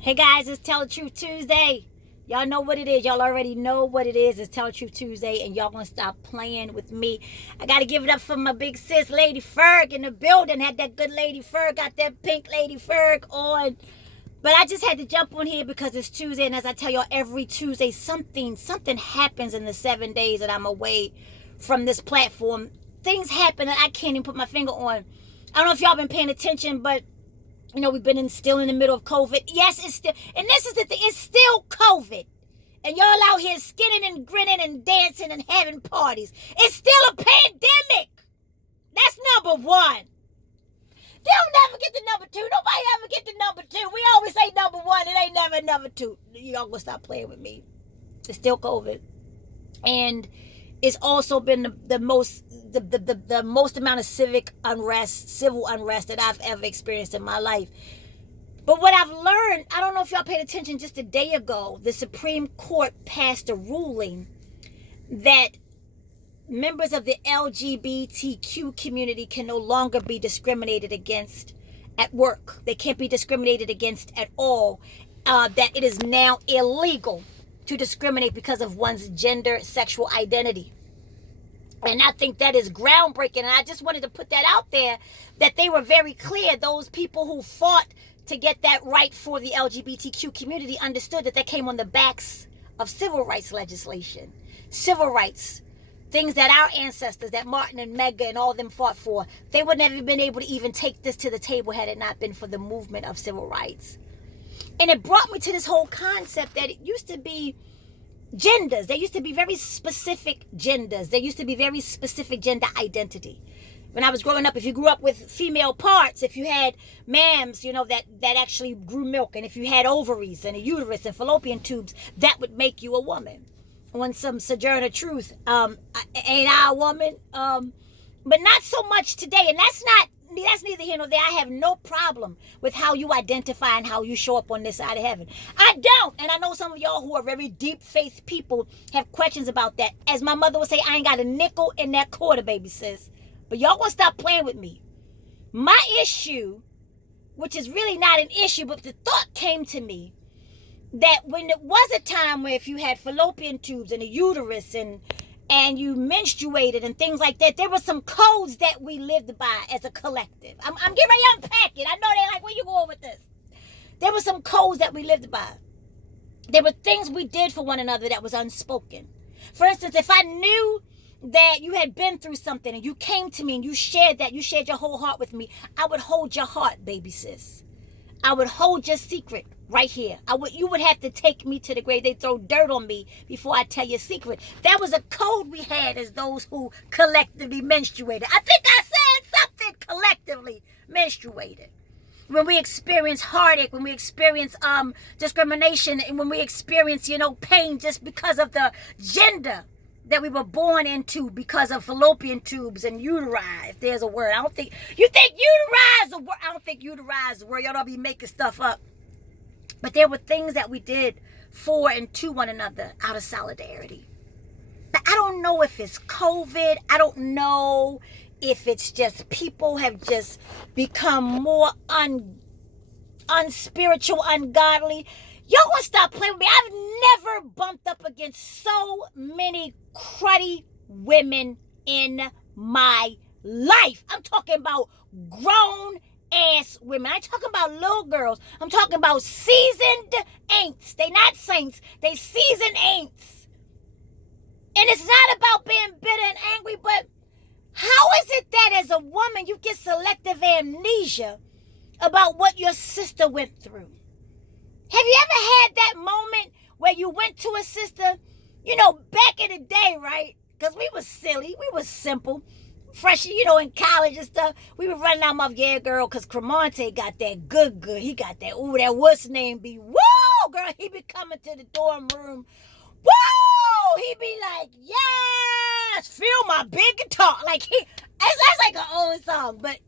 Hey guys, it's Tell the Truth Tuesday. Y'all know what it is. Y'all already know what it is. It's Tell the Truth Tuesday, and y'all gonna stop playing with me. I gotta give it up for my big sis, Lady Ferg, in the building. Had that good Lady Ferg, got that pink Lady Ferg on. But I just had to jump on here because it's Tuesday, and as I tell y'all, every Tuesday something happens in the 7 days that I'm away from this platform. Things happen that I can't even put my finger on. I don't know if y'all been paying attention, but we've been still in the middle of COVID. Yes, it's still, and this is the thing, it's still COVID. And y'all out here skinning and grinning and dancing and having parties. It's still a pandemic. That's number one. They'll never get to number two. Nobody ever get to number two. We always say number one. It ain't never number two. Y'all gonna stop playing with me. It's still COVID. And it's also been the most amount of civil unrest that I've ever experienced in my life. But what I've learned, I don't know if y'all paid attention, just a day ago, the Supreme Court passed a ruling that members of the LGBTQ community can no longer be discriminated against at work. They can't be discriminated against at all. That it is now illegal to discriminate because of one's gender, sexual identity. And I think that is groundbreaking. And I just wanted to put that out there, that they were very clear. Those people who fought to get that right for the LGBTQ community understood that came on the backs of civil rights legislation. Civil rights, things that our ancestors, that Martin and Medgar and all of them fought for, they would never have been able to even take this to the table had it not been for the movement of civil rights. And it brought me to this whole concept that it used to be genders. There used to be very specific genders. There used to be very specific gender identity. When I was growing up, if you grew up with female parts, if you had mams, that actually grew milk, and if you had ovaries and a uterus and fallopian tubes, that would make you a woman. On some Sojourner Truth, ain't I a woman? But not so much today, and that's neither here nor there. I have no problem with how you identify and how you show up on this side of heaven. I don't. And I know some of y'all who are very deep faith people have questions about that. As my mother would say, I ain't got a nickel in that quarter, baby sis. But y'all gonna stop playing with me. My issue, which is really not an issue, but the thought came to me that when it was a time where if you had fallopian tubes and a uterus and you menstruated and things like that, there were some codes that we lived by as a collective. I'm getting ready to unpack it. I know they're like, where you going with this? There were some codes that we lived by. There were things we did for one another that was unspoken. For instance, if I knew that you had been through something and you came to me and you shared your whole heart with me, I would hold your heart, baby sis. I would hold your secret right here. You would have to take me to the grave. They'd throw dirt on me before I tell your secret. That was a code we had as those who collectively menstruated. I think I said something, collectively menstruated. When we experience heartache, when we experience discrimination, and when we experience, pain just because of the gender that we were born into, because of fallopian tubes and uteri, if there's a word. You think uteri is a word? I don't think uteri is a word. Y'all don't be making stuff up. But there were things that we did for and to one another out of solidarity. But I don't know if it's COVID. I don't know if it's just people have just become more unspiritual, ungodly. Y'all want to stop playing with me. I've never bumped up against so many cruddy women in my life. I'm talking about grown ass women. I ain't talking about little girls. I'm talking about seasoned ain'ts. They not saints. They seasoned ain'ts. And it's not about being bitter and angry, but how is it that as a woman you get selective amnesia about what your sister went through? Have you ever had that moment where you went to a sister, back in the day, right? Because we was silly. We was simple. Fresh, in college and stuff. We were running our mouth, yeah, girl, because Cremonte got that good. He got that, that what's name be, whoa, girl, he be coming to the dorm room. Whoa, he be like, yes, feel my big guitar. Like, that's like an old song, but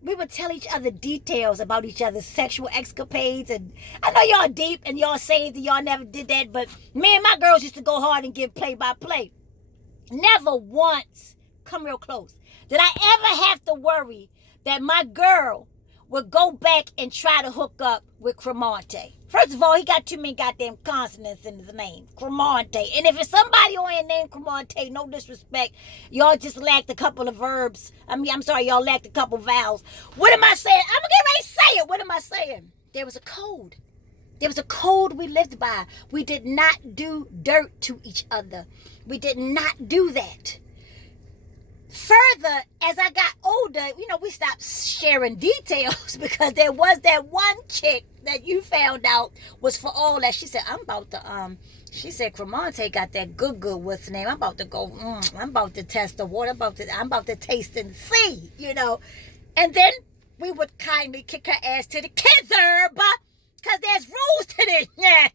we would tell each other details about each other's sexual escapades. And I know y'all deep and y'all saved and y'all never did that, but me and my girls used to go hard and give play-by-play. Never once, come real close, did I ever have to worry that my girl would go back and try to hook up with Cremonte. First of all, he got too many goddamn consonants in his name. Cremonte. And if it's somebody on your name Cremonte, no disrespect, y'all just lacked a couple of verbs. I'm sorry, y'all lacked a couple vowels. What am I saying? I'm gonna get ready to say it. What am I saying? There was a code. There was a code we lived by. We did not do dirt to each other. We did not do that. Further, as I got older, we stopped sharing details because there was that one chick that you found out was for all that. She said, she said, Cremonte got that good, what's the name? I'm about to go, I'm about to test the water. I'm about to taste and see, And then we would kindly kick her ass to the kizzer, because there's rules to this. Yeah.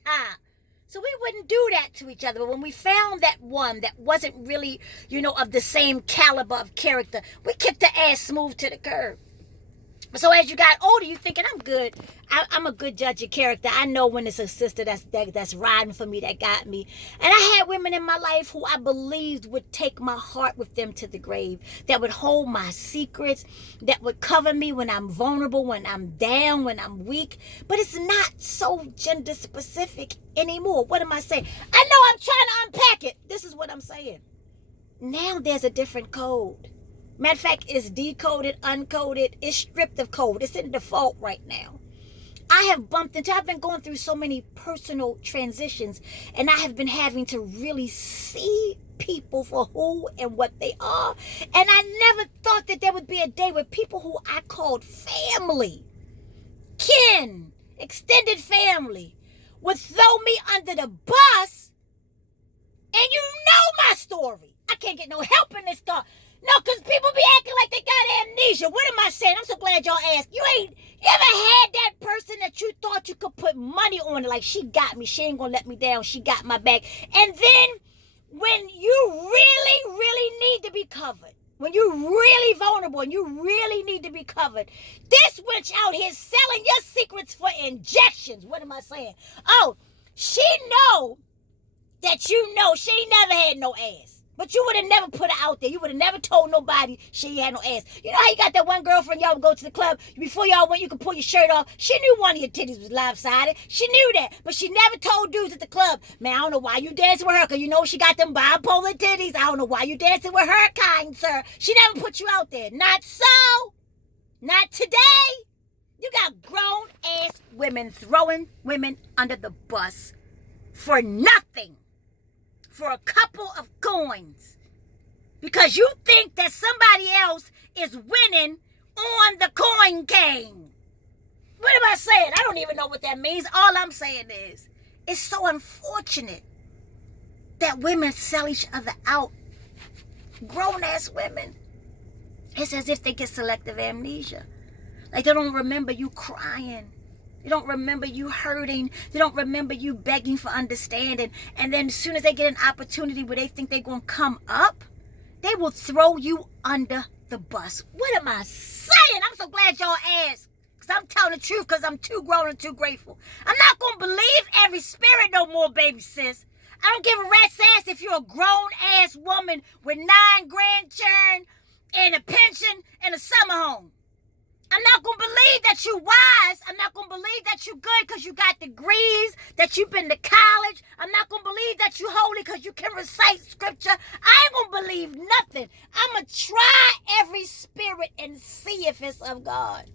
So we wouldn't do that to each other. But when we found that one that wasn't really, of the same caliber of character, we kicked the ass smooth to the curb. So as you got older, you thinking, I'm good. I'm a good judge of character. I know when it's a sister that's riding for me, that got me. And I had women in my life who I believed would take my heart with them to the grave, that would hold my secrets, that would cover me when I'm vulnerable, when I'm down, when I'm weak. But it's not so gender specific anymore. What am I saying? I know I'm trying to unpack it. This is what I'm saying. Now there's a different code. Matter of fact, it's decoded, uncoded, it's stripped of code. It's in default right now. I've been going through so many personal transitions, and I have been having to really see people for who and what they are. And I never thought that there would be a day where people who I called family, kin, extended family, would throw me under the bus. And you know my story. I can't get no help in this car. No, because people be acting like they got amnesia. What am I saying? I'm so glad y'all asked. You ever had that person that you thought you could put money on it? Like, she got me. She ain't going to let me down. She got my back. And then when you really, really need to be covered, when you're really vulnerable and you really need to be covered, this witch out here selling your secrets for injections. What am I saying? Oh, she know that she ain't never had no ass. But you would have never put her out there. You would have never told nobody she had no ass. You know how you got that one girlfriend, y'all would go to the club, before y'all went, you could pull your shirt off. She knew one of your titties was lopsided. She knew that. But she never told dudes at the club, man, I don't know why you dancing with her, because you know she got them bipolar titties. I don't know why you dancing with her, kind sir. She never put you out there. Not so. Not today. You got grown-ass women throwing women under the bus for nothing. For a couple of coins, because you think that somebody else is winning on the coin game. What am I saying? I don't even know what that means. All I'm saying is, it's so unfortunate that women sell each other out. Grown-ass women. It's as if they get selective amnesia. Like, they don't remember you crying. They don't remember you hurting. They don't remember you begging for understanding. And then as soon as they get an opportunity where they think they're going to come up, they will throw you under the bus. What am I saying? I'm so glad y'all asked. Because I'm telling the truth, because I'm too grown and too grateful. I'm not going to believe every spirit no more, baby sis. I don't give a rat's ass if you're a grown-ass woman with 9 grandchildren and a pension and a summer home. I'm not going to believe that you wise. I'm not going to believe that you good because you got degrees, that you've been to college. I'm not going to believe that you holy because you can recite scripture. I ain't going to believe nothing. I'm going to try every spirit and see if it's of God.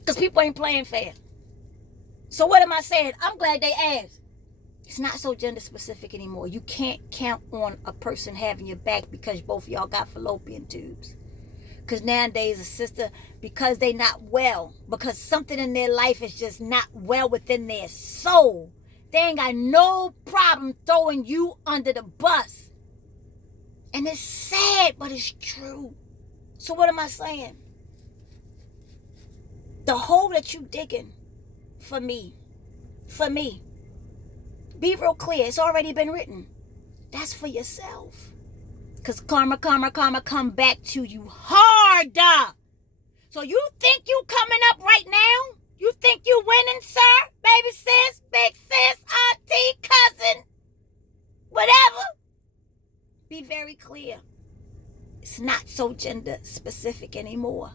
Because people ain't playing fair. So what am I saying? I'm glad they asked. It's not so gender specific anymore. You can't count on a person having your back because both of y'all got fallopian tubes. Because nowadays a sister, because they not well, because something in their life is just not well within their soul, they ain't got no problem throwing you under the bus. And it's sad, but it's true. So what am I saying? The hole that you digging for me, be real clear. It's already been written. That's for yourself. Because karma come back to you harder. So you think you coming up right now? You think you winning, sir? Baby sis, big sis, auntie, cousin, whatever. Be very clear. It's not so gender specific anymore.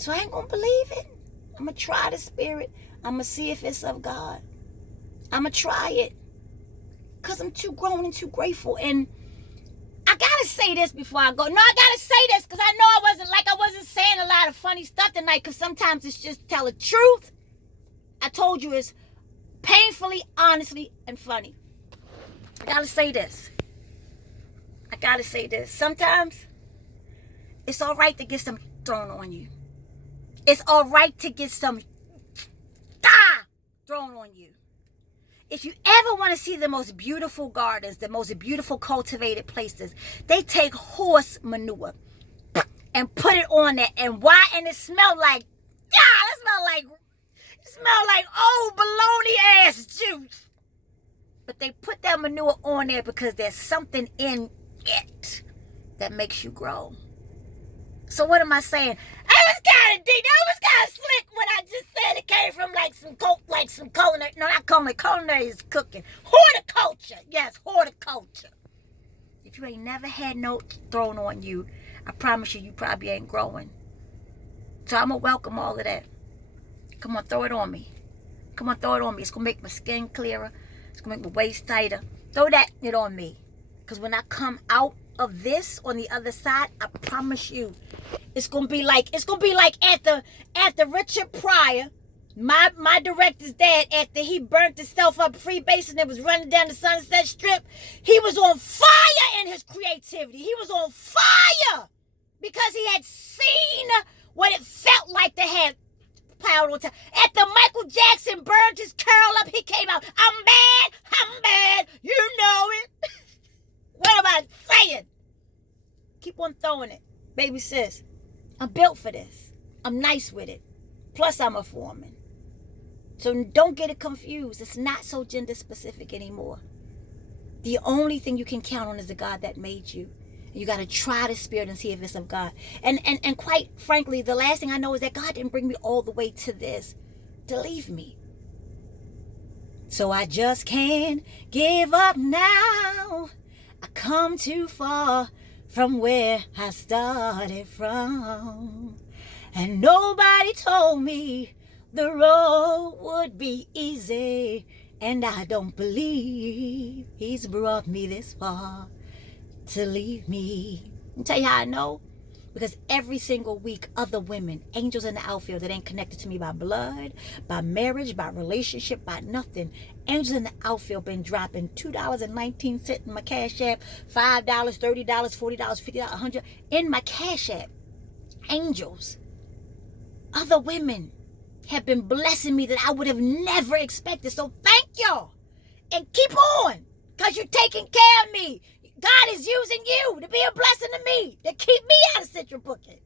So I ain't gonna believe it. I'm gonna try the spirit. I'm gonna see if it's of God. I'm gonna try it. Because I'm too grown and too grateful. And I gotta say this before I go. No, I gotta say this because I know I wasn't saying a lot of funny stuff tonight, because sometimes it's just tell the truth. I told you it's painfully, honestly, and funny. I gotta say this. Sometimes it's all right to get some thrown on you. It's all right to get some thrown on you. If you ever want to see the most beautiful gardens, the most beautiful cultivated places, they take horse manure and put it on there. And why? And it smell like, it smell like old baloney ass juice. But they put that manure on there because there's something in it that makes you grow. So what am I saying? I was kind of deep. That was kind of slick when I just said it came from some culinary. No, not culinary. Culinary is cooking. Horticulture. Yes, horticulture. If you ain't never had no thrown on you, I promise you probably ain't growing. So I'm going to welcome all of that. Come on, throw it on me. It's going to make my skin clearer. It's going to make my waist tighter. Throw it on me. Because when I come out of this on the other side, I promise you, it's gonna be like after Richard Pryor, my director's dad, after he burnt himself up freebasing and was running down the Sunset Strip. He was on fire in his creativity. He was on fire because he had seen what it felt like to have power on top. After Michael Jackson burned his curl up, he came out, I'm bad, you know it. What am I saying? Keep on throwing it. Baby sis, I'm built for this. I'm nice with it. Plus, I'm a foreman. So don't get it confused. It's not so gender specific anymore. The only thing you can count on is the God that made you. You got to try the spirit and see if it's of God. And quite frankly, the last thing I know is that God didn't bring me all the way to this to leave me. So I just can't give up now. I come too far from where I started from. And nobody told me the road would be easy. And I don't believe he's brought me this far to leave me. I'll tell you how I know. Because every single week, other women, angels in the outfield that ain't connected to me by blood, by marriage, by relationship, by nothing. Angels in the outfield been dropping $2.19 in my Cash App, $5, $30, $40, $50, $100 in my Cash App. Angels, other women have been blessing me that I would have never expected. So thank y'all. And keep on. Because you're taking care of me. God is using you to be a blessing to me, to keep me out of Central Booking.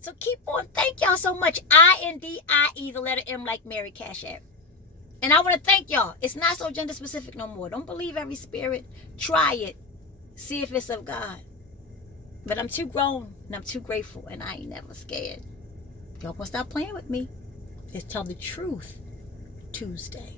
So keep on. Thank y'all so much. INDIE, the letter M like Mary, Cash App. And I want to thank y'all. It's not so gender specific no more. Don't believe every spirit. Try it. See if it's of God. But I'm too grown and I'm too grateful and I ain't never scared. Y'all gonna stop playing with me. Let's tell the truth Tuesday.